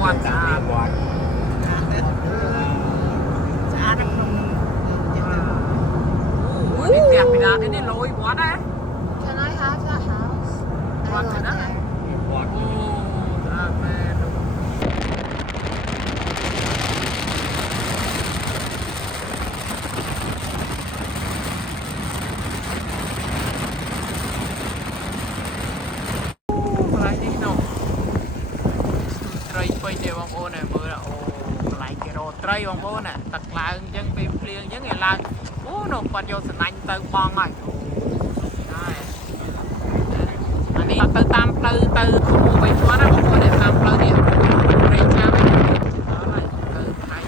quạt à quạt à nó ui đẹp bị đá thế này lôi quá đấy. Can I have that house? I Quạt thế want đó. that. Quạt à mẹ đúng. Lại đi nào. Trai quay theo bông ô này mưa là lại cái đồ trai bông ô nè tật là dân phim liền những ngày là nó còn vô sân anh từ con rồi anh đi từ tam từ không mua bay chúa đó bông ô để tam từ đi đây cha đó là từ hai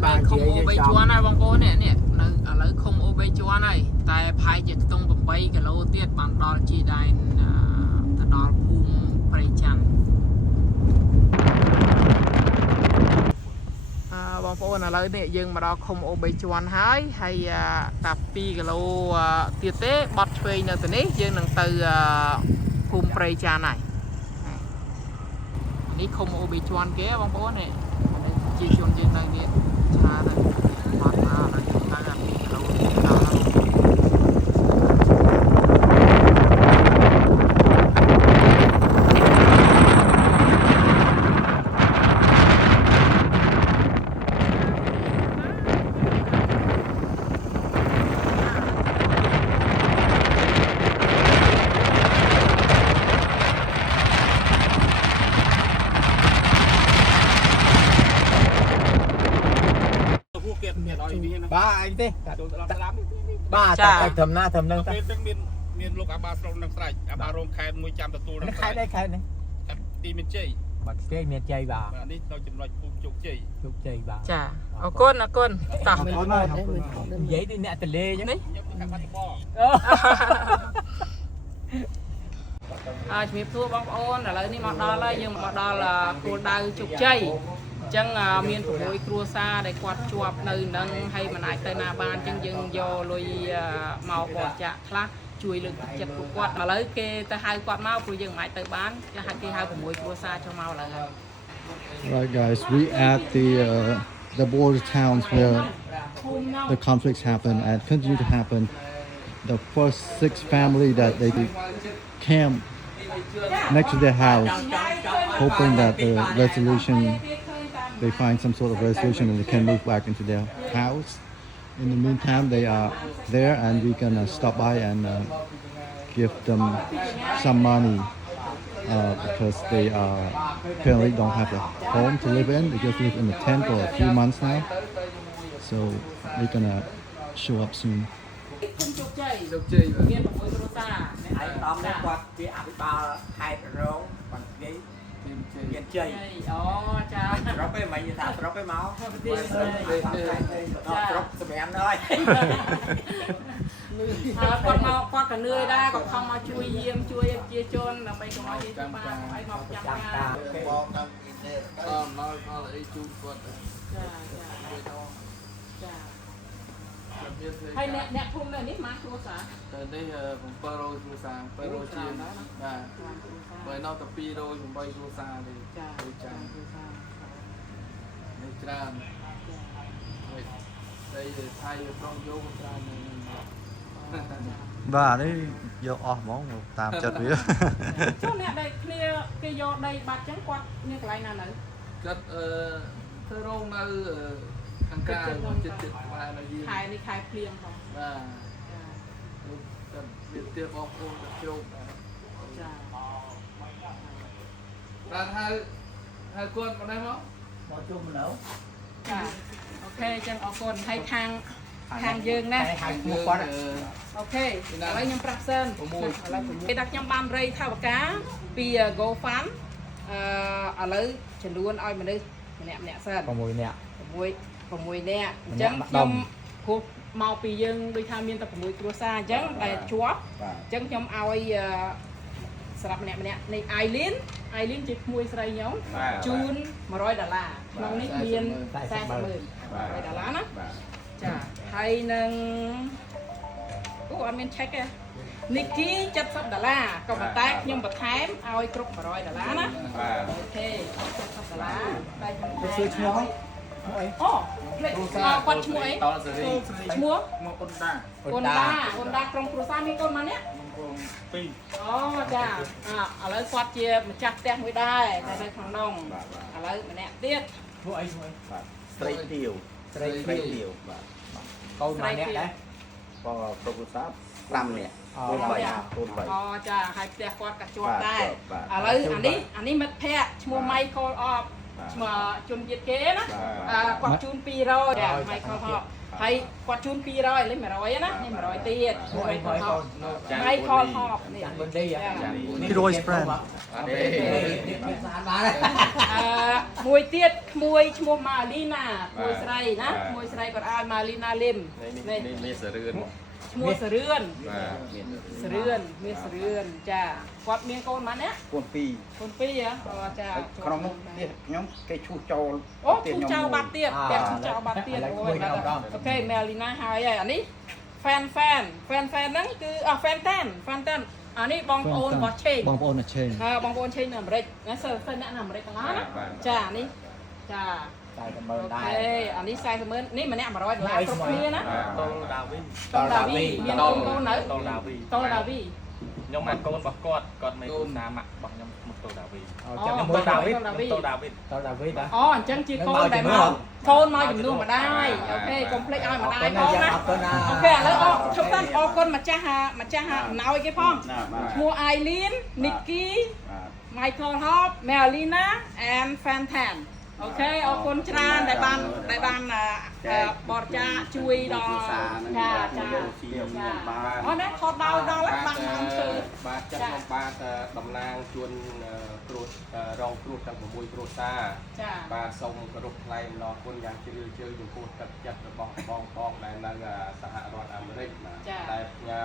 bạn không mua bay chúa này bông ô nè nè ở lấy không mua bay chúa này tại phải dịch tung bầm bay cái lô tiết bằng đo chỉ đài đo phum bay chăn bông phố là lấy nè dừng mà đó không ô bay chuan hái hay cà phê cái lô tiệt tế bọt phê nữa từ nấy dừng nâng từ phum bay chăn này ní không ô bay chuan kia bông phố này chỉ chuan trên đây nè cha này bọt là chúng ta làm cái lô ba anh thế ba tại thầm na thầm nâng ta miền lục ba sông nâng sài ba rong khai nuôi chăm tụi nó khai đây khai này đi miền Tây bật cái miền Tây bà đi đâu chừng loại chục Tây bà chà ở con tỏ giấy đi nè tờ lê chứมีพวกบางคนอะไรนี่มาดอลเลยยังมาดอลครูดาวจุกใจจังมีนผู้บริครัวซาได้กวาดจวบในนั่งให้มันอาจจะนาบานจังยังโยลุยเมาบอดจะคลาช่วยลึกจัดกวาดมาเลยเกแต่ให้กวาดเมาผู้ยังไม่ตื่นบ้านจะให้ให้ผู้บริครัวซาchoเมาเลย Right, guys, we at the border towns where the conflicts happen and continue to happen. The first 6 family that they camp next to their house, hoping that the resolution, they find some sort of resolution and they can move back into their house. In the meantime, they are there and we can stop by and give them some money because they apparently don't have a home to live in. They just live in a tent for a few months now. So they're gonna show up soon. tóm nó quạt cái áo ba hai rong bằng cái miền Tây cha drop cái mày như thà drop cái máu drop tụi em thôi គាត់មកគាត់ក៏នឿយដែរគាត់ខំមកជួយយាមជួយជាជនដើម្បីកុំឲ្យយើងបានឲ្យមកចាំការបងតាមនេះមកអីជួយគាត់ចាហើយអ្នកភូមិនេះមកគ្រួសារទៅនេះ700គ្រួសារ700ជាងបាទបើនៅតែ200 8គ្រួសារទេចាគ្រួសារនេះច្រើនហើយថៃប្រុងយកច្រើន Bà đấy vô món tạm chất vía. Chỗ này đây kia cái vô đây bát trắng quạt như cái này nào nữa. Cất thơ rong nơi hàng ca chết và là gì? Khai đi khai plieng không? Và cất biệt tiệp bọc ôn được chung. Và hai con còn em không? Bỏ chung nữa. Ok chân ở con hay hàng dương nè. Ok, lấy nhâm prap sơn. Cái đặc nhâm ban rây thao cá vì gỗ phán ở lấy chân đuôn oi mà đi nè sơn. Còn mùi nè chân nhâm hộp màu vì dương đôi tham miên tập mùi cua xa chân là chúa chân nhâm oi sập nè này ai liên chỉ mùi sợi nhóm chun mà rồi đã là mong nít miên xa mười rồi đã lá nó chà hay nâng anh miên check นิกกี้$70ก็มาแตกខ្ញុំបន្ថែមឲ្យគ្រប់$100ណាអូខេ$70តែខ្ញុំជួយឈ្មោះអូភ្លេចគាត់ឈ្មោះអីឈ្មោះ មកអ៊ុនដា អ៊ុនដាក្រុមគ្រួសារមានកូនម៉ានេះ ពីរ អូចាឥឡូវគាត់ជាម្ចាស់ផ្ទះមួយដែរតែនៅក្នុងនងឥឡូវម្នាក់ទៀត ឈ្មោះអីឈ្មោះអី ស្រីទាវ ស្រីទាវ បាទ កូនមួយនាក់ដែរ ក៏ប្រពុសា5នាក់កូន3កូន3 អូចាហើយផ្ទះគាត់ក៏ជាប់ដែរ បាទ ឥឡូវអានេះមិត្តភ័ក្តិឈ្មោះ Michael Off ឈ្មោះជនជាតិគេណាគាត់ជូន200ចា Michael Off ហើយគាត់ជូន200ឥឡូវ100ណានេះ100ទៀតឈ្មោះ Michael Off Michael Off នេះ មិនទេយ៉ា Hero's friend មួយទៀតក្មួយឈ្មោះ Malina ក្មួយស្រីណាក្មួយស្រីគាត់ឲ្យ Malina Lim នេះមានសរឿន ឈ្មោះសរឿន បាទ សរឿនមានសរឿនចាគាត់មានកូនម៉ានេះ កូន2 កូន2ហ៎អូចា ក្នុងនោះទៀតខ្ញុំគេឈូសចូល អូឈូសចោលបាត់ទៀតតែឈូសចោលបាត់ទៀតអូអូខេ Melina ហើយអានេះ fan ហ្នឹងគឺfan 10អានេះបងប្អូនរបស់ឆេង បងប្អូនអាឆេង បងប្អូនឆេងនៅអាមេរិកណាសិស្សអ្នកនៅអាមេរិកទាំងអស់ណាចានេះចា តែតែមើ អូ លដែរ ខេអានេះ$40,000នេះម្នាក់$100គ្រប់គ្នាណា តលដាវី តលដាវីមានកូននៅ តលដាវី តលដាវី ខ្ញុំមកកូនរបស់គាត់មានកូនណាម៉ាក់របស់ខ្ញុំមកតលដាវី ចាំ ខ្ញុំ មើ មើ ល ល ដា ដា វី វី ត តលដាវីត តដាវីត អូអញ្ចឹងជាកូនដែលមកកូនមកជំនួសម្ដាយអូខេកុំភ្លេចឲ្យម្ដាយផងណាអូខេឥឡូវឈប់តាអរគុណម្ចាស់អំណោយគេផងឈ្មោះ Eileen Nikki Michael Hop Melina and Fantan អូខេអរគុណច្រើនដែលបានបរិច្ចាគជួយដល់ចាអូណាខតដល់បានបានឈើ បាទចាស់បាទតំណាងជួនគ្រួរងគ្រោះទាំង6គ្រួសារ ចា បាទសូមគោរពថ្លែងអំណរគុណយ៉ាងជ្រាលជ្រៅចំពោះទឹកចិត្តរបស់បងដែលនៅសហរដ្ឋអាមេរិកដែលផ្ញើ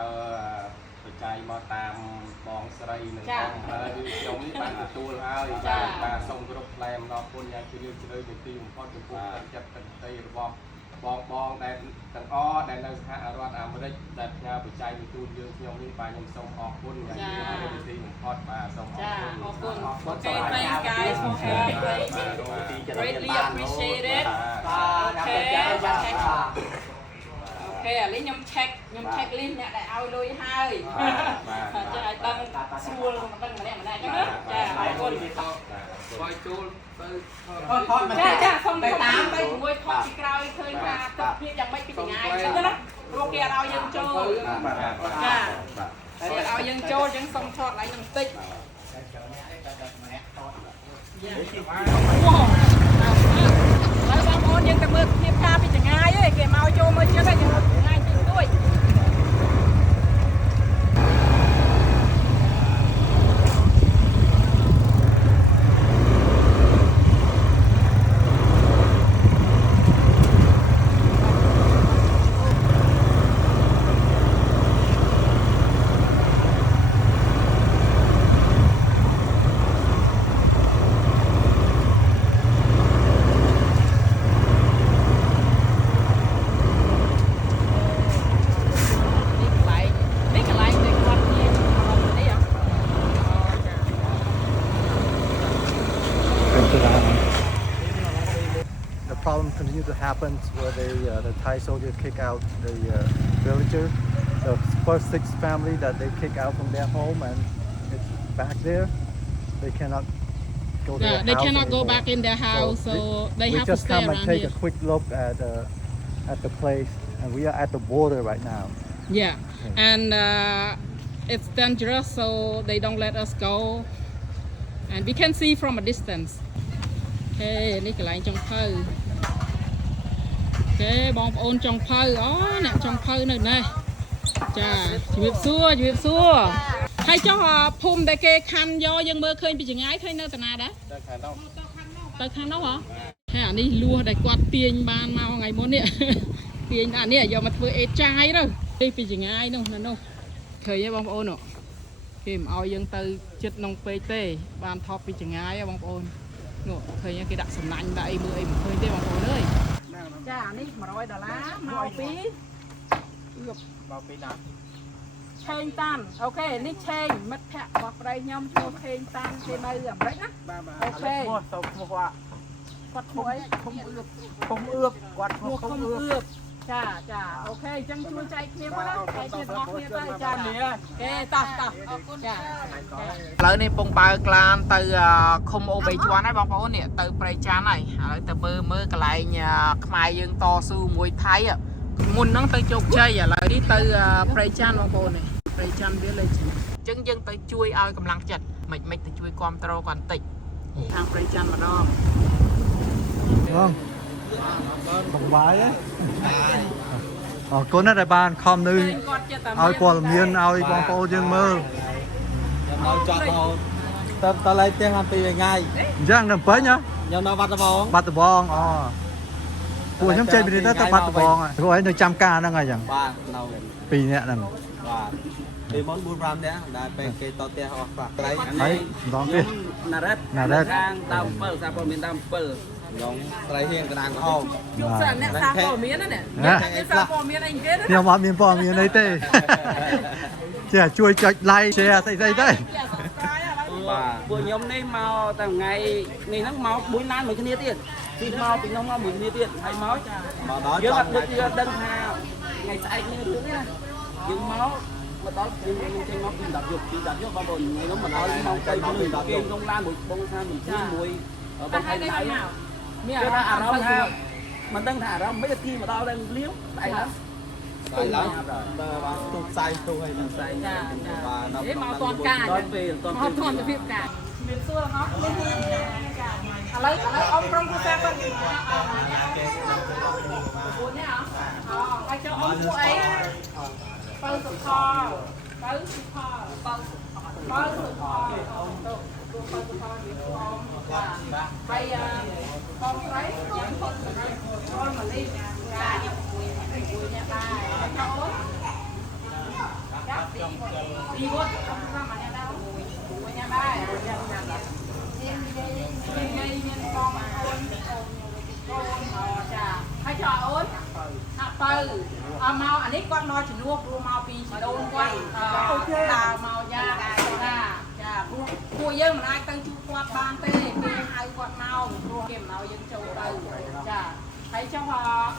បច្ច័យមកតាមបងស្រីនិងហើយខ្ញុំនេះបានទទួលហើយបាទសូមគោរពថ្លែងអំណរគុណយ៉ាងជ្រាលជ្រៅជាទីបំផុតចំពោះទឹកចិត្តទឹកដីរបស់បងដែលទាំងអស់ដែលនៅសហរដ្ឋអាមេរិកដែលផ្ញើបច្ច័យមកជូនយើងខ្ញុំនេះបាទខ្ញុំសូមអរគុណយ៉ាងជ្រាលជ្រៅទីបំផុតបាទសូមអរគុណ អូខេ thanks guys for help greatly appreciate it អូខេឥឡូវខ្ញុំ check list អ្នកដែលឲ្យលុយហើយចាឲ្យដឹងស្រួលមិនដឹងម្នាក់អញ្ចឹងចាអរគុណ បើចូលទៅ ចាសូមតាមទៅជាមួយថតពីក្រោយឃើញថាទឹកភាពយ៉ាងម៉េចពីចង្ងាយអញ្ចឹងណាព្រោះគេអត់ឲ្យយើងចូលចាគេឲ្យយើងចូលអញ្ចឹងសូមថតឡើងបន្តិចហើយបងប្អូនយើងទៅមើលភាពការពីចង្ងាយឯងគេមកចូលមើលចិត្តឯងចង្ងាយទីទួយ The problem continues to happen where the Thai soldiers kick out the villager. The first 6 families that they kick out from their home and it's back there. They cannot go to their they house cannot go anymore. back in their house, so they we have to just stay come and around take here. a quick look at the place, and we are at the border right now. Yeah, and it's dangerous, so they don't let us go, and we can see from a distance. អូខេនេះកន្លែងចុងភៅអូខេបងប្អូនចុងភៅអូអ្នកចុងភៅនៅនេះចាជំរាបសួរហើយចុះភូមិដែលគេខាន់យកយើងមើលឃើញពីចម្ងាយឃើញនៅតាណាដែរទៅខាងនោះហ៎ហើយអានេះលួសដែលគាត់ទាញបានមកថ្ងៃមុននេះទាញអានេះយកមកធ្វើអេចាយទៅពីចម្ងាយនោះនៅនោះឃើញទេបងប្អូនគេមិនឲ្យយើងទៅចិត្តក្នុងពេកទេបានថតពីចម្ងាយបងប្អូននោះឃើញគេដាក់សំណាញ់ដាក់អីមើលអីមិនឃើញទេបងប្អូនអើយចានេះ$100មកពី មកពីណា ឆេងតាន់អូខេនេះឆេងមិត្តភ័ក្តិរបស់ប្តីខ្ញុំឈ្មោះឆេងតាន់គេនៅអាមេរិកណាអូខេ ទៅឈ្មោះគាត់ គាត់ឈ្មោះអី ឃុំអឿបគាត់ឈ្មោះ ខុំអឿបចាចាអូខេអញ្ចឹងជួយចែកគ្នាមកណាចែកគ្នារបស់គ្នាទៅចាគេតោះអរគុណចាឥឡូវនេះពងបើក្លានទៅឃុំអូ3ជាន់ហើយបងប្អូននេះទៅព្រៃច័ន្ទហើយឥឡូវទៅមើលកន្លែងខ្មែរយើងតស៊ូមួយថៃមុនហ្នឹងទៅជោគជ័យឥឡូវនេះទៅព្រៃច័ន្ទបងប្អូននេះព្រៃច័ន្ទវាលេចអញ្ចឹងយើងទៅជួយឲ្យកម្លាំងចិត្តមិនទៅជួយគ្រប់គ្រងគាត់បន្តិចខាងព្រៃច័ន្ទម្ដង Vâng. Bóng bái ấy. Cô nó đại bàn không nữ ao quả miên ao bóng phố dương mơ. Nói chọn nào ta lấy tiền làm tùy ngay Giang đầm bấy nhá. nhưng nó bắt bóng Bắt bóng. Cô nhóm chơi bên đây ta bắt bóng à. Cô ấy nó 100k nó ngay chẳng. ba nào Pì nhẹ nè. và đi món buôn ram đấy là bên cái to tiền họ lấy Đấy, đó kia. là đất Là đất. đang tao phở sao còn miền tao phở giống lấy hiền cái nàng không លោកសិនអ្នកសារព័ត៌មានណាអ្នកសារព័ត៌មានអីគេណា Nhưng mà miền bò miền ấy tê. Chè chui chạch like chè dây dây đấy. và của nhóm này màu tầm ngày này nó màu bún nan mấy cái nia tiền thì màu thì nó màu mấy nia tiền hay máu mà đó giữa mặt chọn được chưa đâm hà ngày sai như thứ này những máu mà đó những trên máu tìm đạp dục vào bồn ngày nó mà nói màu cây mùi kiên không lan mùi bông sa mùi chi mùi ở bên hay này cho ta à rong ha mà đang thả rong mấy cái khi mà tao đang liếm tại lắm phải lắm và tụt sai tụt hay là sai và nó màu toàn cả toàn về màu toàn việc cả miền xuôi là nó lấy ông trong cô xe con bốn nhá ai cho ông cô ấy bao sụp kho bao sụp kho bao sụp kho hay con thấy nhắm con mà đi gà vui nha ba cháu đi vô không ra mà nhà đâu vui nha ba con mà con chà hay cho ớt từ màu anh ấy con nói chỉ nuốt màu vì chỉ đâu quan là màu da chà cua dân mà ai tăng chú quạt ban tê ai quạt màu kiếm màu dân châu từ chà thấy cho họ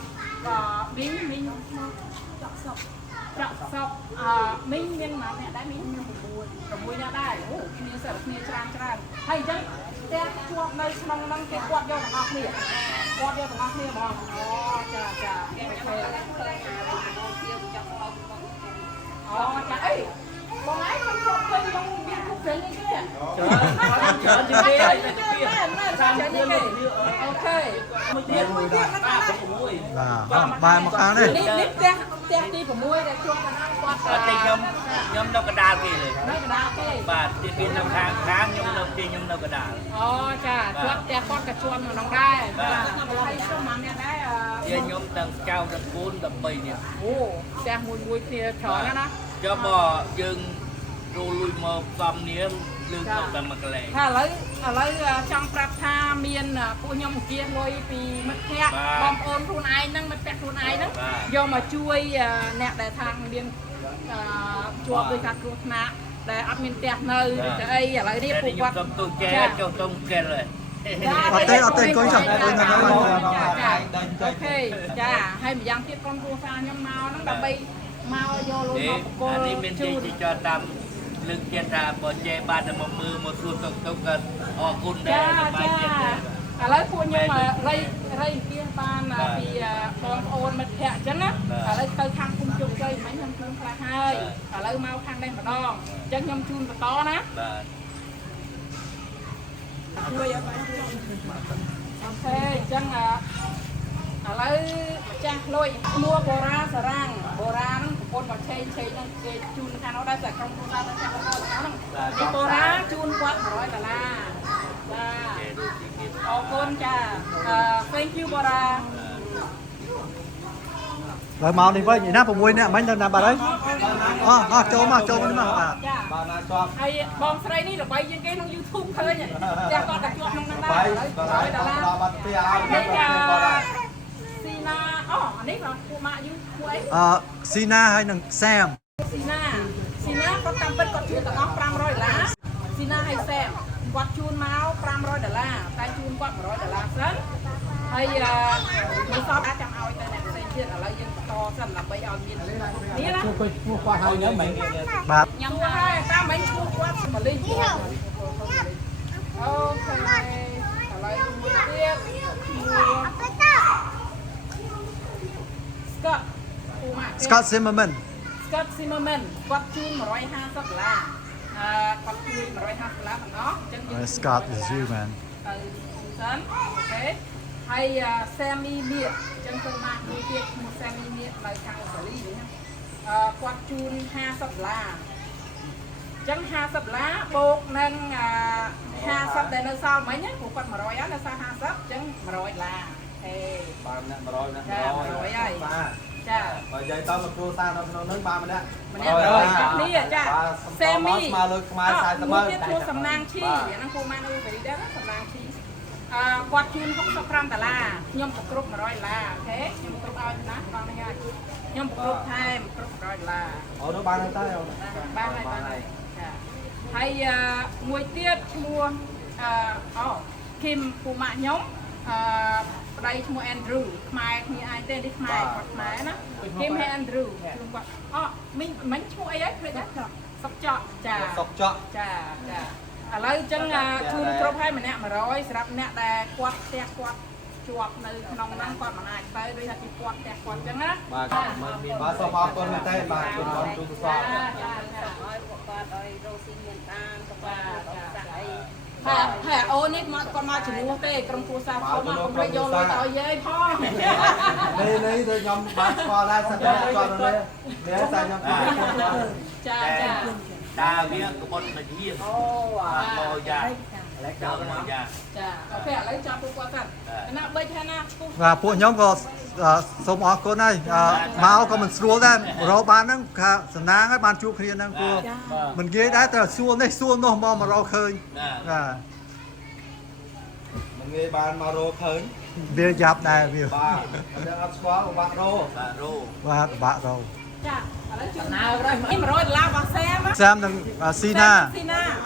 mình chọc sọc mình miên mà mẹ đã mình mùi nha đây miên sợ miên tràn hay chứ té chuột này xong năm cái quạt vô ngọc nè quạt vô ngọc nè mà chà chà ấy con ấy không chọc cây không biết không phải như thế Bài mặc áo này. Té đi của muôi để chuột nó quạt nhóm đâu có đào kì rồi nó cái đá kì và tiền tiền năm tháng nhóm đâu tiền nhóm đâu có đào chà chuột té con cả chuột mà nó đây hay cho mà mẹ đấy tiền nhóm tầng cao tầng 4 tầng 7 nè té mùi kia chó nó cho bò dừng rồi lùi mờ vòng nía lưng tàu tầm mặt lẻ ថាឥឡូវចង់ប្រាប់ថាមានពួកខ្ញុំគៀនលុយពីមិត្តភ័ក្តិបងប្អូនខ្លួនឯងហ្នឹងមិត្តភ័ក្តិខ្លួនឯងហ្នឹងយកមកជួយអ្នកដែលថាមានជាប់ដោយការគ្រោះថ្នាក់ដែលអត់មានផ្ទះនៅទៅអីឥឡូវនេះពួកគាត់ tôi chè cho tông kê rồi Ở tên coi chẳng coi nó nóiអូខេចាហើយម្យ៉ាងទៀតក្រុមគ្រួសារខ្ញុំមកហ្នឹងដើម្បីមកយកលុយមកបកគល anh đi bên ជូ đây ន thì cho tầm lưng kia ra bỏ chè ba là một mưa một ruột tông gần họ cún đây là ba chè ឥឡូវពួកខ្ញុំរៃគៀនបានពីបងប្អូនមិត្តភ័ក្តិអញ្ចឹងណាឥឡូវទៅខាងគុំជោគជ័យមិញខ្ញុំជូនខ្លះហើយឥឡូវមកខាងនេះម្ដងអញ្ចឹងខ្ញុំជូនបន្តណាជួយអត់បានអូខេអញ្ចឹងឥឡូវម្ចាស់លុយឈ្មោះបូរ៉ាសារ៉ាំងបូរ៉ាហ្នឹងប្រពន្ធមកឆេងហ្នឹងគេជូនខាងនោះដែរតែក្រុមគ្រួសារទៅចាស់ហ្នឹងបូរ៉ាជូនគាត់$100ចាអរគុណចា thank you បូរ៉ា Rồi màu đi với nhỉ nắp mùi nè mấy lần làm bà đấy. Trôm mà đi mà bà. ហើយបងស្រីនេះល្បីជាងគេក្នុង YouTube ឃើញតែគាត់តែជាប់ក្នុងហ្នឹងដែរស៊ីណាអានេះក៏ពួកម៉ាក់យូពួកអី Sina hay nằng Sam. Sina គាត់តាមពិតគាត់ជូនទាំងអស់$500ស៊ីណាឲ្យសែមគាត់ជូនមក$500តែជូនគាត់$100សិនហើយមិនសល់ចាំឲ្យទៅអ្នកផ្សេងទៀតឥឡូវយើងបន្តសិនដើម្បីឲ្យមាននេះណា ជួយគាត់ឲ្យញ៉ាំមិញ បាទ ញ៉ាំហើយតាមមិញឈ្មោះគាត់សម្លីងអូខេឥឡូវមួយទៀតScott Zimmerman Scott Zimmerman គាត់ជូន$150គាត់ជូន$150ទាំងអស់អញ្ចឹងយើង Scott is you man ទៅសិនអូខេហើយ Sammy Meat អញ្ចឹងទៅមកមួយទៀតឈ្មោះ Sammy Meat នៅខាងអូស្ត្រាលីវិញគាត់ជូន$50អញ្ចឹង$50បូកនឹង50ដែលនៅសល់មិញព្រោះគាត់100ហើយនៅសល់50អញ្ចឹង$100ហេ បានអ្នក100អ្នក ចា100ហើយចា បើនិយាយតមកគ្រួសារនៅក្នុងហ្នឹងបានម្នាក់ ម្នាក់100គ្នាចា Sammy ស្មើលើខ្មែរ40ម៉ឺន ទៀតឈ្មោះសំណាងឈីហ្នឹងគូម៉ានអ៊ូបេរីដែរសំណាងឈីគាត់ជូន$65ខ្ញុំប្រគ្រប់$100អូខេខ្ញុំប្រគ្រប់ឲ្យណាបងនេះហើយខ្ញុំប្រគ្រប់ថែមប្រគ្រប់$100 អូនោះបានហើយតើ បានហើយចាហើយមួយទៀតឈ្មោះគីមពូម៉ាក់ខ្ញុំប្តីឈ្មោះ Andrew ខ្មែរគ្នាឯងទេនេះខ្មែរគាត់ខ្មែរណាគីម Andrew ខ្ញុំគាត់មិញឈ្មោះអីហើយព្រឹកសុកចកចាសុកចកចាឥឡូវអញ្ចឹងជូនគ្រប់ហើយម្នាក់100សម្រាប់អ្នកដែលគាត់ផ្ទះគាត់ជាប់នៅក្នុងហ្នឹងគាត់មិនអាចទៅដូចថាពីគាត់ផ្ទះគាត់អញ្ចឹងណាបាទសូមអរគុណមែនតើបាទជូនបងជូនសព ឲ្យគាត់ឲ្យរស់ស៊ីមានបានក៏បាទអី ហើយអូនេះមកគាត់មកជំនួសទេក្រុមគ្រួសារខ្ញុំមកកុំភ្លេចយកលុយទៅឲ្យយាយផង នេះទៅខ្ញុំបានស្គាល់ដែរសិនតែចង់នេះនេះតែខ្ញុំចា តាវាក្បត់ទៅជាអូយ៉ាឡែកដល់មកយ៉ា ចាអូខេឥឡូវចាប់ពួកគាត់សិនណាបិចហើយណាឈ្មោះ បាទពួកខ្ញុំក៏សូមអរគុណហើយមកក៏មិនស្រួលដែររកបានហ្នឹងថាសំណាងហើយបានជួបគ្នាហ្នឹងព្រោះមិនងាយដែរតែសួរនេះសួរនោះមករកឃើញបាទ មិនងាយបានមករកឃើញ វាយ៉ាប់ដែរវា បាទតែអត់ស្គាល់បាក់រោ បាទបាក់រោ ចាឥឡូវជូននេះ$100របស់សាម សាមនឹងស៊ីណា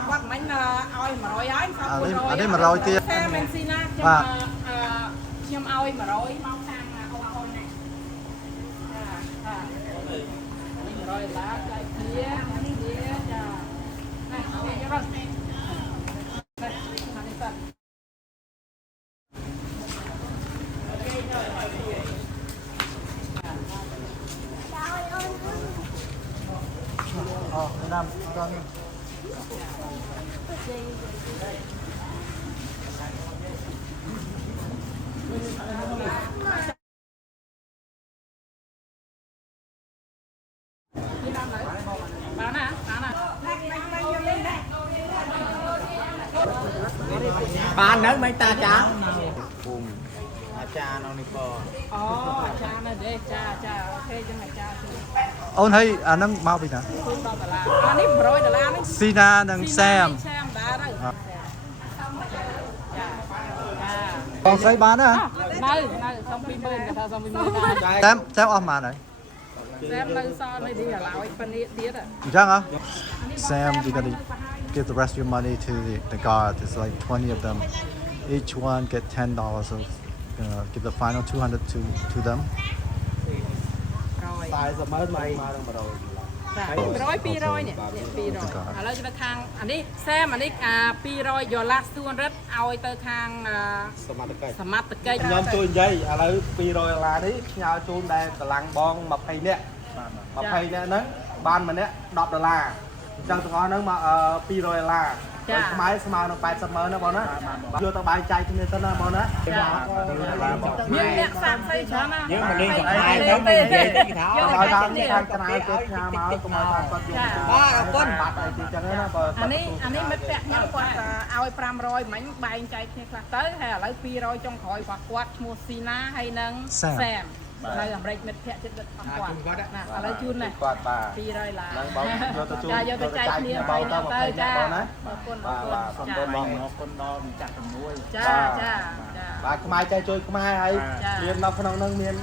គាត់មិញឲ្យ100ហើយ អានេះ100ទៀត សាមនិងស៊ីណាខ្ញុំឲ្យ100មកខាងអូននេះចានេះ$100ចែកគ្នានេះចានេះយករត់នេះសិន Nam con bạn nữa mấy ta chả អាចារ្យនៅនេះក៏ អូអាចារ្យនៅទេចាអូខេចឹងអាចារ្យជួយ អូនហើយអាហ្នឹងមកពីណា $10អានេះ$100ហ្នឹង ស៊ីណានិងសាម សាមដែរទៅចា បងស្រីបានណា នៅសុំ20000គេថាសុំ20000ដែរ តាមអស់ប៉ុន្មានហើយ សាមនៅសល់នៅនេះឥឡូវប៉ុណ្នេះទៀត អញ្ចឹងហ៎ Sam you gotta give the rest of your money to the guard it's like 20 of them each one get $10 so give the final 200 to them 40ម៉ឺនមកដល់100 ចា100 200នេះ200ឥឡូវទៅខាងអានេះសាមអានេះ200យក last 200ឲ្យទៅខាងសមត្ថកិច្ចខ្ញុំជួយនិយាយឥឡូវ$200នេះផ្ញើជូនដែរកម្លាំងបង20នាក់20នាក់ហ្នឹងបានម្នាក់$10អញ្ចឹងទាំងអស់ហ្នឹងមក$200ខ្មែរស្មើនឹង80ម៉ឺនណាបងណាយកទៅបាយចែកគ្នាទៅណាបងណាយើងអ្នកសាក់ស្អីច្រើនណា nhưng mà đi gặp ai đó mình về tới cái thảo ឲ្យដល់នេះខាងកណ្ដាលគេផ្ញើមកកុំឲ្យថាគាត់យកបាត់អីទីចឹងណាបើ អានេះមិត្តភក្តិខ្ញុំគាត់ឲ្យ500មិញបែងចែកគ្នាខ្លះទៅហើយឥឡូវ200ចុងក្រោយគាត់ឈ្មោះស៊ីណាហើយនឹងសាមនៅអាមេរិកមិត្តភក្តិចិត្តគាត់ណាឥឡូវជូនណាគាត់បាទ$200ហ្នឹងបងយកទៅជូន ចាយកទៅចែកគ្នាឲ្យទៅចាអរគុណចា បងអរគុណដល់ម្ចាស់ជំនួយ ចា បាទខ្មែរចែកជួយខ្មែរហើយមាននៅក្នុងហ្នឹងមាន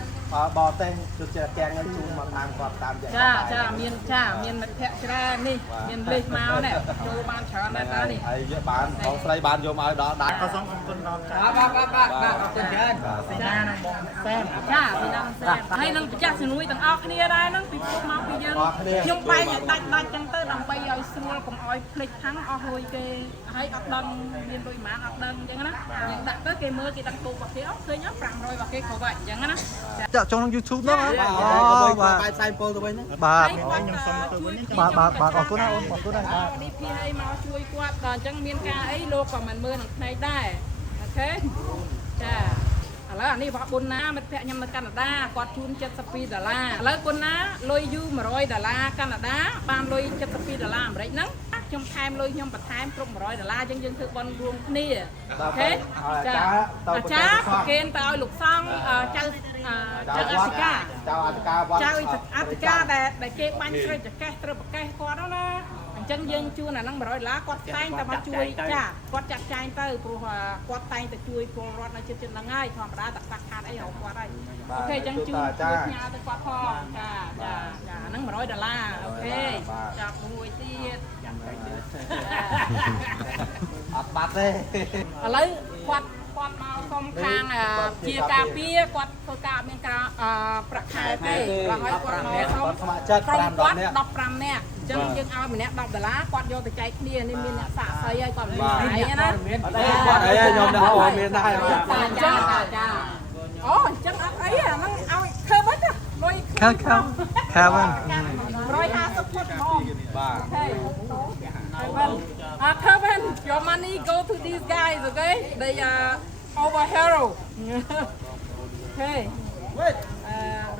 บอเต้จุดเจอแกงเงินจูมาตามความตามอย่าง จ้าเมียนมันแพะชรานี่เมียนเล็กมาเนี่ยโจบ้านเชิญนะตานี่ ไอ้เยอะบ้านของใส่บ้านโยมเอาดอกดักเขาส่งคนนอนจ้าบ้าคนเชิญสีหน้าน้องบองแซม จ้าพี่น้ำแซ่ให้นั่งไปจ้าสนุยต่างออกគ្នាได้นั่งไปพบมาไปยังខ្ញុំបែកឲ្យដាច់ចឹងទៅដើម្បីឲ្យស្រួលកុំឲ្យភ្លេចខាងអស់ហួយគេហើយអត់ដឹងមានលុយប៉ុន្មានអត់ដឹងអញ្ចឹងណាយើងដាក់ទៅគេមើលគេដឹងទូរបស់គេអត់ឃើញ500របស់គេគ្រប់ហើយអញ្ចឹងណា ចាក់ចូលក្នុង YouTube ហ្នឹងបាទ ផ្សាយពលទៅវិញហ្នឹង បាទខ្ញុំសុំទៅវិញបាទអរគុណណាអូនអរគុណណាបាទ នេះพี่ឲ្យមកជួយគាត់ក៏អញ្ចឹងមានការអីលោកក៏មិនមើលនឹងភ្នែកដែរអូខេចាឥឡូវអានេះរបស់បុណ្ណាមិត្តភក្តិខ្ញុំនៅកាណាដាគាត់ជូន$72ឥឡូវបុណ្ណាលុយយូ$100កាណាដាបានលុយ$72អាមេរិកហ្នឹងខ្ញុំថែមលុយខ្ញុំបន្ថែមគ្រប់$100អញ្ចឹងយើងធ្វើបន់រួមគ្នាអូខេចាអាចារ្យប្រគេនទៅឲ្យលោកសង្ឃចៅអធិការអធិការដែលគេបាញ់ស្រីចកេះត្រូវប្រកេះគាត់ណាអញ្ចឹងយើងជូនអាហ្នឹង$100គាត់តែងតែមកជួយចាគាត់ចាត់ចែងទៅព្រោះគាត់តែងតែជួយពលរដ្ឋនៅជិតហ្នឹងហើយធម្មតាតែខ្វះខាតអីរកគាត់ហើយអូខេអញ្ចឹងជូនផ្ញើទៅគាត់ផងចាហ្នឹង$100អូខេចាប់មួយទៀតអត់បាត់ទេ ឥឡូវគាត់មកសុំខាងជាការពារគាត់ធ្វើការមានការប្រាក់ខែទេហើយគាត់មកសុំ ស្ម័គ្រចិត្ត ក្រុម 5 គាត់ នាក់ 15នាក់អញ្ចឹងយើងឲ្យម្នាក់$10គាត់យកទៅចែកគ្នានេះមានអ្នកសាកសីហើយគាត់មានហើយណា អត់អីគាត់អីខ្ញុំដឹងអូមានដែរ ចាអូអញ្ចឹងអត់អីអាហ្នឹងឲ្យធ្វើវិញទៅលុយ ខាវិញ 150ផុតហ្មង បាទ Kevin, your money go to these guys, okay? They are over hero. Okay.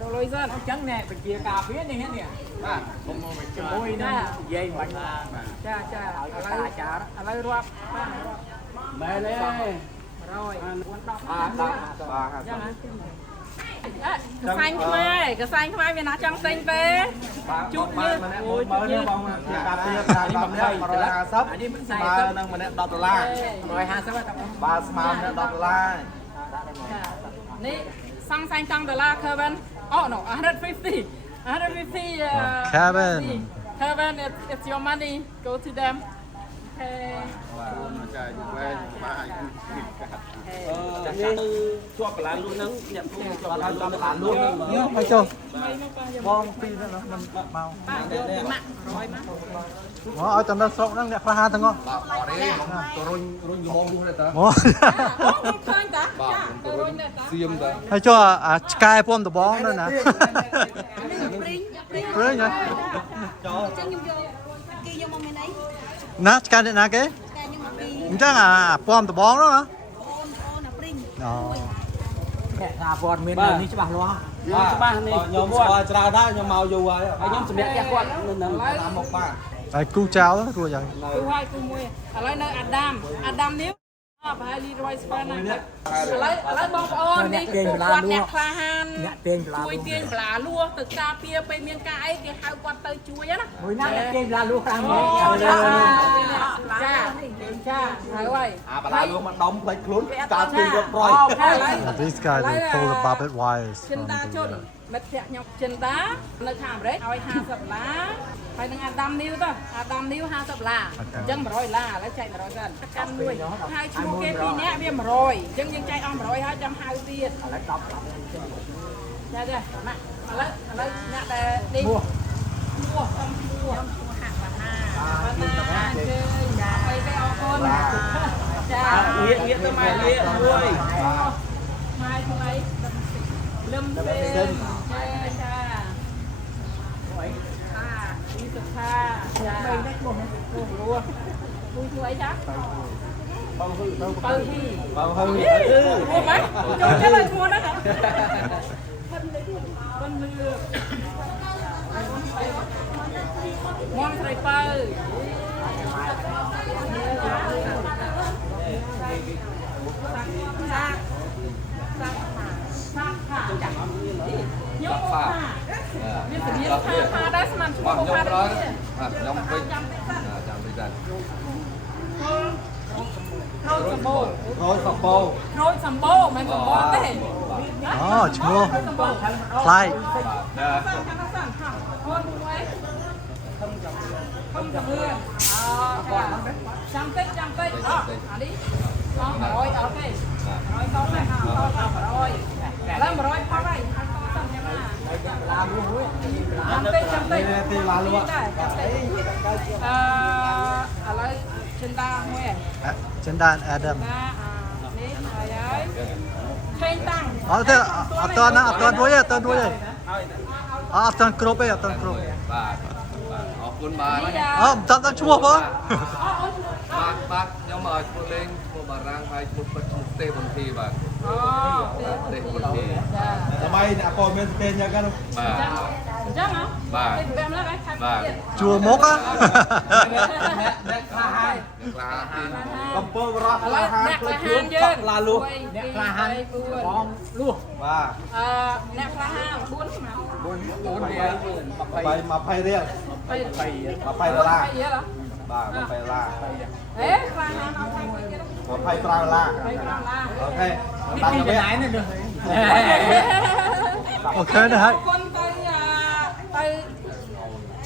Rollison. អញ្ចឹងណែពជាការពារនេះនេះបាទជាមួយនឹងនិយាយបាញ់ ចាឥឡូវរាប់បាទ មែនទេ 100 បាទ កសាញ់ខ្មែរវាណាចង់ទិញទេជួបយើងអូយជួបយើង បងការពារ5នាក់150អានេះស្មើនឹងម្នាក់$10 150បាទស្មើម្នាក់$10 នេះសង្សាញ់$10 Kevin oh no 150 Kevin it's your money go to them okay នេះជាប់កន្លងលួហ្នឹងអ្នកគ្រូជាប់កន្លងតាមបានលួ មកចូលបងពីហ្នឹងមិនមក បាទយកម៉ាក់100ម៉ាក់ មកឲ្យតំណស្រុកហ្នឹងអ្នកខ្លះទាំងអស់ បាទអត់ទេខ្ញុំទៅរុញយហងនោះទេតា មក អូខ្ញុំឃើញតាចាទៅរុញតា សៀមតា ហើយចូលអាឆ្កែពំដបងនោះណា ព្រីង ព្រឹងហ៎ ចូលអញ្ចឹងខ្ញុំយកគេយកមកមានអី ណាឆ្កែអ្នកណាគេ តែខ្ញុំមកពី អញ្ចឹងអាពំដបងនោះហ៎ អូនអាព្រីង អូ អ្នកថាព័ត៌មាននេះច្បាស់លាស់ច្បាស់នេះខ្ញុំស្គាល់ច្រើនដែរខ្ញុំមកយូរហើយខ្ញុំសម្រាប់ផ្ទះគាត់នៅតាមមកបាទ ហើយគូចោលរួចហើយ គឺហើយគឺមួយឥឡូវនៅអាដាមនេះប្រហែលលីរយស្ប៉ាណាឥឡូវបងប្អូននេះគាត់អ្នកក្លាហានជួយទាញប្លាលួទៅការពារពេលមានការអីគេហៅគាត់ទៅជួយណា មួយណាអ្នកគេប្លាលួខ្លាំងមែន ចាហើយ អាបាឡាលួមកដុំផ្លេចខ្លួនការជួយរត់ប្រយ These guys they pull the barbed wires ចិន from ដាជន់ the មិត្តភក្តិខ្ញុំចិនដានៅខាងអាមេរិកឲ្យ$50ហើយនឹងអាដាមនីវទៅអាដាមនីវ$50អញ្ចឹង$100ឥឡូវចែក100សិនកាន់មួយហើយឈ្មោះគេ2នាក់វា100អញ្ចឹងយើងចែកអស់100ហើយចាំហៅទៀតឥឡូវ10ចាម៉ាក់ឥឡូវអ្នកដែលនេះឈ្មោះខ្ញុំឈ្មោះហាក់បាណាជើញចាអីគេអរគុណចាងាកទៅមកងាកមួយ ម៉ែថ្លៃលឹមពេនចានេះសុខាចាបីនេះបងរស់ជួយជួយអីចាបើហ៊ឺអូម៉េចចូលចិត្តឲ្យឈ្មោះហ្នឹងប៉ុនលឿមកស្រីបើខ្ញុំផាមានសញ្ញាផាដែរស្មានឈ្មោះផាដែរខ្ញុំវិញចាំតិចសិនក្រូចសម្បូរ រយសម្បូរ ក្រូចសម្បូរមិនសម្បូរទេញ อ๋อชัวร์ใคร คนไว้không cầm mưa trăm tích anh đi rồi ok rồi con này rồi lên rồi con này trăm tích lấy chân ta nghe chân đàn Adam đi rồi trên tăng ở thế ở toàn đuôi rồi ở toàn crop ấy ở toàn crop ขอบคุณมานะ ตั้งชั่วปะ បាទខ្ញុំឲ្យឈ្មោះលេងឈ្មោះបារាំងហើយឈ្មោះពិតឈ្មោះទេបនធីបាទទេបនធី ដើម្បីអ្នកព័ត៌មានស្ពេនយ៉ាងហ្នឹង បាទ ចឹងហ៎ បាទ បែបហ្នឹងហើយខាត់ បាទ chùa mốc á អ្នកក្លាហាន អ្នកក្លាហាន កំពើបរោះ ឥ ក្ ឡូ លា វ ហាន អ្នកក្លា ជួយ ហា ជួ ន ន យើង ក្លាលុះអ្នកក្លាហានបងលុះបាទ អ្នកក្លាហាន4 4រៀល 20ដុល្លារ 20ហ៎ បាទ20ដុល្លារ ហេក្លាហានអត់ថាទៀត 25ដុល្លារ 20ដុល្លារ អូខេតាមទៅវិញ ok nữa hả គុណទៅ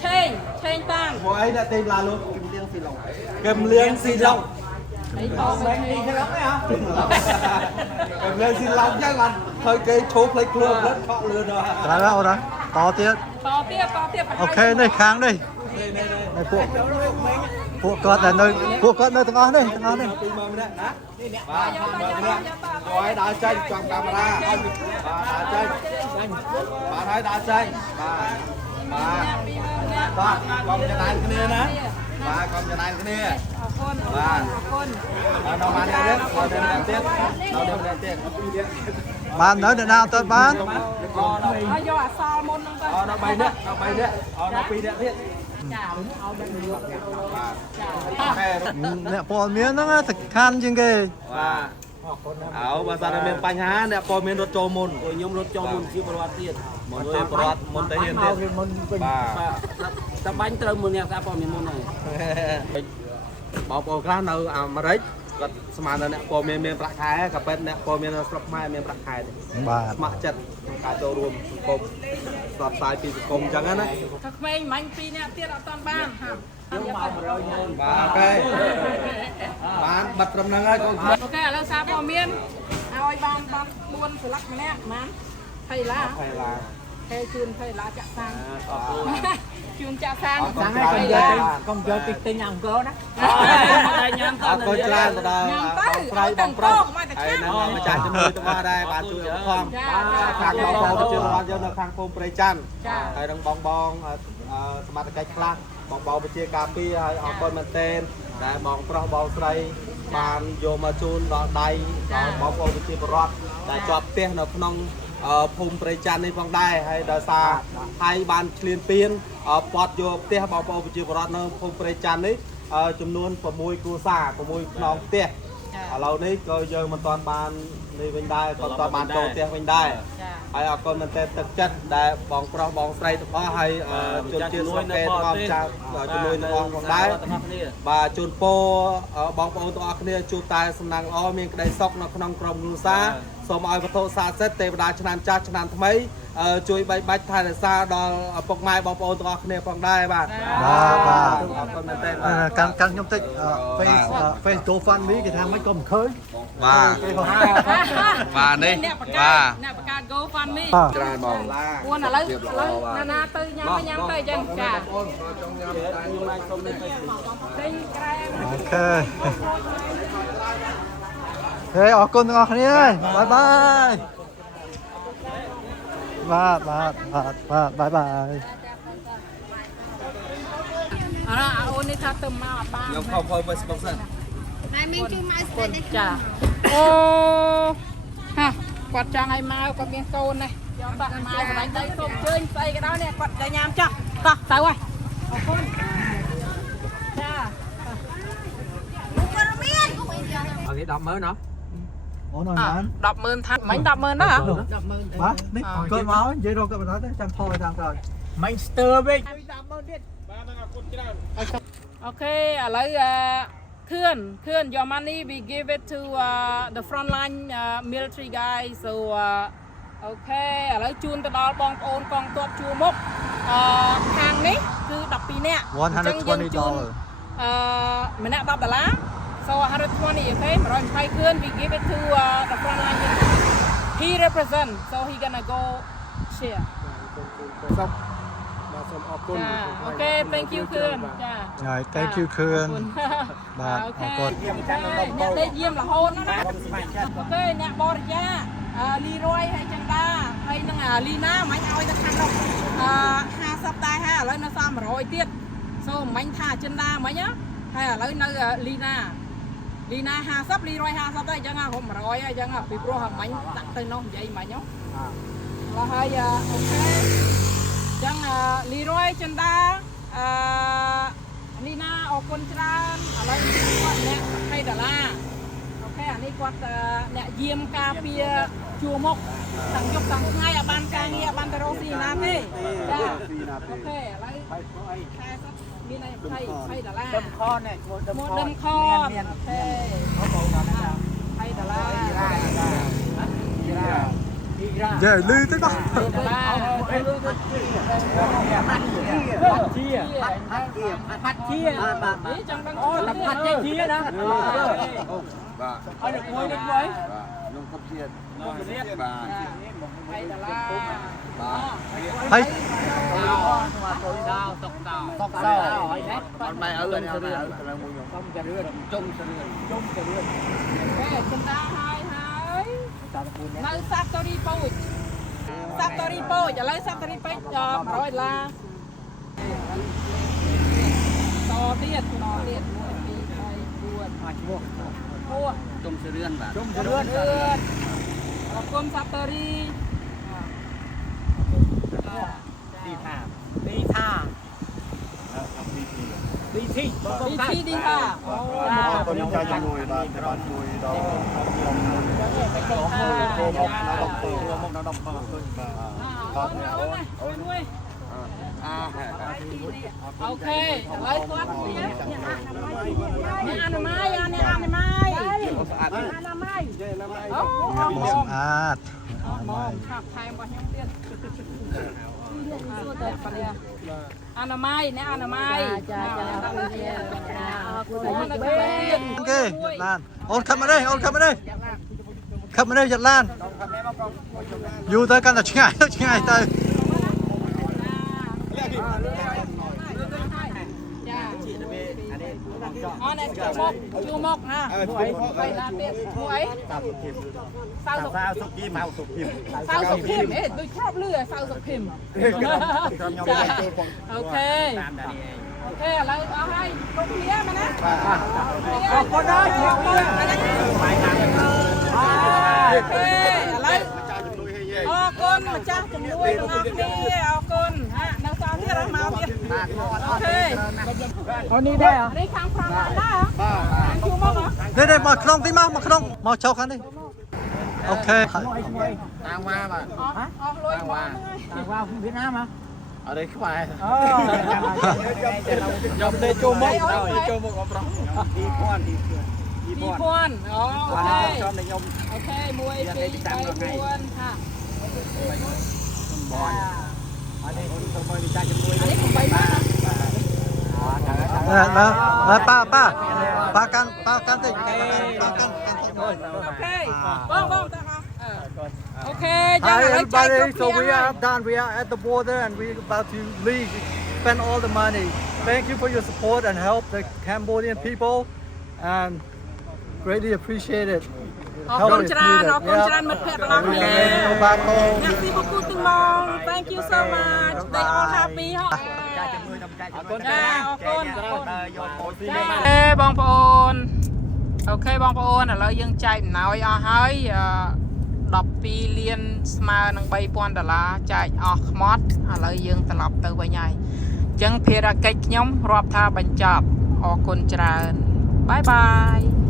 ឆេងតាំង ពួកអីអ្នកទីឡាលុះគឹមលៀងស៊ីឡុង អីតទៅឆេង គឹមលៀងស៊ីឡុងចឹងបានឃើញគេឈោផ្លេចខ្លួនផ្លេចខកលឿនដល់ rồi đó rồi to tiết តទៀត ok đây kháng đây đây phụ cọt là nơi phụ cọt nơi từng on đây ពីមើលម្នាក់ណាបាទមើលម្នាក់ឲ្យដើរចេញចំកាមេរ៉ាឲ្យបាទដើរចេញបាទឲ្យដើរចេញបាទកុំចំណាយគ្នាណាបាទកុំចំណាយគ្នា អរគុណ បាទ អរគុណ ដល់មកនេះទៀតដល់ទៀតទៀត bạn nói được nào tớ bán ហើយយកអសល់មុនហ្នឹងទៅ ដល់3នាក់ដល់2នាក់ទៀត ចា nè bỏ miếng nó thật khan chừng kì បាទអើបើសិនតែមានបញ្ហាអ្នកព័ត៌មានរត់ចូលមុនខ្ញុំរត់ចូលមុនជាប្រវត្តិទៀតមកលើប្រវត្តិមុនទៅហ៊ានទៀតបាទតែបាញ់ត្រូវមួយអ្នកថាព័ត៌មានមុនហើយបងប្អូនខ្លះនៅអាមេរិកគាត់ស្មានតែអ្នកព័ត៌មានមានប្រាក់ខែក៏ប៉ុន្តែអ្នកព័ត៌មាននៅស្រុកខ្មែរមានប្រាក់ខែទេ បាទ ស្ម័គ្រចិត្តក្នុងការចូលរួមសង្គមផ្សព្វផ្សាយពីសង្គមអញ្ចឹងណា ថាក្មេងមិញ2នាក់ទៀតអត់តាន់បានហាខ្ញុំមក100 បាទអូខេបានបិទត្រឹមហ្នឹងហើយកូន អូខេឥឡូវសារព័ត៌មានឲ្យបាន4ស្លាកម្នាក់ហ្មង20ឡា ខែឡា ខែជូន20ឡាចាក់សាំង អរគុណ ជូនចាក់សាំង សាំងឲ្យកុំយកទិញអង្គរណាអរគុណច្រើនទៅដល់បងស្រីបងប្រុសហើយនឹងម្ចាស់ជំនួយទាំងអស់ដែរបានជួយឧបត្ថម្ភខាងបងប្អូនប្រជាពលរដ្ឋយើងនៅខាងភូមិព្រៃច័ន្ទហើយនឹងបងសមត្ថកិច្ចខ្លះបងប្រជាការពារហើយអរគុណមែនទែនដែលបងប្រុសបងស្រីបានយកមកជូនដល់ដៃដល់បងប្អូនប្រជាពលរដ្ឋដែលជាប់ផ្ទះនៅក្នុងភូមិព្រៃច័ន្ទនេះផងដែរហើយដោយសារហើយបានឆ្លៀនពៀនពាត់យកផ្ទះបងប្អូនប្រជាពលរដ្ឋនៅភូមិព្រៃច័ន្ទនេះចំនួន6គ្រួសារ6ខ្នងផ្ទះឥឡូវនេះក៏យើងមិនទាន់បាននេះវិញដែរក៏មិនទាន់បានចូលផ្ទះវិញដែរហើយអរគុណមែនទែនទឹកចិត្តដែលបងប្រុសបងស្រីទាំងអស់ហើយជនជាតិស្រុកកេទាំងអស់ចាជំនួយទាំងអស់ផងដែរបាទជូនពរបងប្អូនទាំងអស់គ្នាជួបតែសំណាងល្អមានក្តីសុខនៅក្នុងក្រុមគ្រួសារសូមឲ្យវត្ថុស័ក្តិសិទ្ធិទេវតាឆ្នាំចាស់ឆ្នាំថ្មីជួយបីបាច់ថែរក្សាដល់ឪពុកម៉ែបងប្អូនទាំងអស់គ្នាផងដែរបាទអរគុណមែនទែន កាន់ខ្ញុំតិច face GoFundMe គេថាមិនក៏មិនឃើញ បាទបាទនេះបាទ អ្នកបង្កើត GoFundMe ច្រើនបង ពួនឥឡូវណាទៅញ៉ាំទៅអញ្ចឹងចា បងចង់ញ៉ាំតែខ្ញុំមិនសុំនេះ ទិញក្រែម អូខេហេអរគុណទាំងអស់គ្នាបាយបាយបាយបាយ អរអូននេះថាទៅមកអត់បាន ខ្ញុំខំ Facebook សិន តែមានជួយមកស្ពេ គុ ត ណ នេះ ចាអូហាគាត់ចង់ឲ្យមកគាត់មានកូននេះយកបាក់មកបណ្ដាញទៅសូមជើញស្អីក៏ដោយនេះគាត់ទៅញ៉ាំចាស់តោះទៅហើយអរគុណចា អូខេ100000ណោះ អូនអត់បាន 100000ថាមិញ100000ដែរហ៎ បាទនេះគាត់មកនិយាយរកគាត់បន្តទៅចាំថយតាមក្រោយ មិញស្ទើរវិញ អូខេឥឡូវខឿន your money we give it to the frontline military guys so អូខេឥឡូវជូនទៅដល់បងប្អូនកងទ័ពជួរមុខខាងនេះគឺ12នាក់$120 ម្នាក់$10 so 120 okay 120 คืน we give it to the front line he represent so he gonna go share អូខេ thank you คืนចា thank you คืนបាទអរគុណ អ្នកដែលយាមរហូតណាអូខេអ្នកបរិយាលីរុយហើយចិនដាហើយនឹងលីណាមិនឲ្យទៅខាងនោះ50ដែរហើយឥឡូវនៅសល់100ទៀតសូមមិញថាចិនដាមិញហើយឥឡូវនៅលីណា50លីរុយ50ដែរអញ្ចឹងខ្ញុំ100ហើយអញ្ចឹងពីព្រោះមិញដាក់ទៅនោះនិយាយមិញឡើយហើយអូខេចឹងលីរុយចិនដាលីណាអរគុណច្រើនឥឡូវគាត់អ្នក$20អូខេអានេះគាត់អ្នកយាមការពារជួរមុខទាំងយប់ទាំងថ្ងៃឲ្យបានការងារឲ្យបានទៅរកស៊ីណាទេចាអូខេឥឡូវ40មានឲ្យ$20ដុំខនេះមកដុំខអូខេ$20យ៉ាលឺទៅបាទហាត់ជានេះចង់ដឹងអូតែហាត់ជាណាបាទអត់មួយនេះមួយខ្ញុំគប់ជាតិបាទ$20ហើយសុកសោហើយអត់បាយឲ្យទៅរឿនទៅមួយខ្ញុំទៅរឿនជុំទៅរឿនអូខេចិនដាហើយនៅសាតូរីពោចឥឡូវសាតូរីពេច$100តទៀតតទៀត1 2 3 4 ជុំសរឿនបាទជុំសរឿនអរគុណសាតូរីទីថាទីថាខ្ញុំចាយជាមួយបាទបានជួយដល់អូខេឥឡូវគាត់អ្នកអនាម័យមកស្អាតមកឆាប់ថែមរបស់ខ្ញុំទៀតអនាម័យអ្នកអនាម័យចាអរគុណគេឡានអូនខិតមកនេះយ៉ាត់ឡានយូរទៅកាន់តែឆ្ងាយទៅអូនជួមកណាមួយឡានទៀតមួយសៅសុខភីមអេដូចធ្លាប់លឺសៅសុខភីមអូខេឥឡូវអស់ហើយគ្រប់គ្នាមែនណាអរគុណដល់ជួមកអូខេឥឡូវអរគុណម្ចាស់ជំនួយទាំងអស់គ្នាអរគុណនៅសល់ទៀតមកទៀតអូខេអូនេះដែរនេះខាងប្រាំដែរបាទជួមកនេះមកក្នុងទីមកក្នុងមកចុះខាងនេះអូខេតាំងវ៉ាបាទអស់លុយមកតាំងវ៉ាវៀតណាមអត់ទេខ្មែរខ្ញុំទេចូលមកអប្រុស2000អូខេខ្ញុំខ្ញុំអូខេ1 2 3 4ហាអានេះទៅមកវិចារជំនួយនេះ8ម៉ានប៉ាកាន់តិចអូខេបងតាអូខេចាំឥឡូវចែកគ្រប់ so we are at the border and we about to leave spend all the money thank you for your support and help the Cambodian people and greatly appreciate it អរគុណច្រើនមិត្តភក្តិទាំងអស់គ្នាអ្នកទីបុគ្គលទាំងមក thank you so much they all happy ហ៎អរគុណបងប្អូនអូខេបងប្អូនឥឡូវយើងចែកអំណោយអស់ហើយ12លានស្មើនឹង$3000ចែកអស់ខ្មត់ឥឡូវយើងត្រឡប់ទៅវិញហើយអញ្ចឹងភារកិច្ចខ្ញុំរាប់ថាបញ្ចប់អរគុណច្រើនបាយបាយ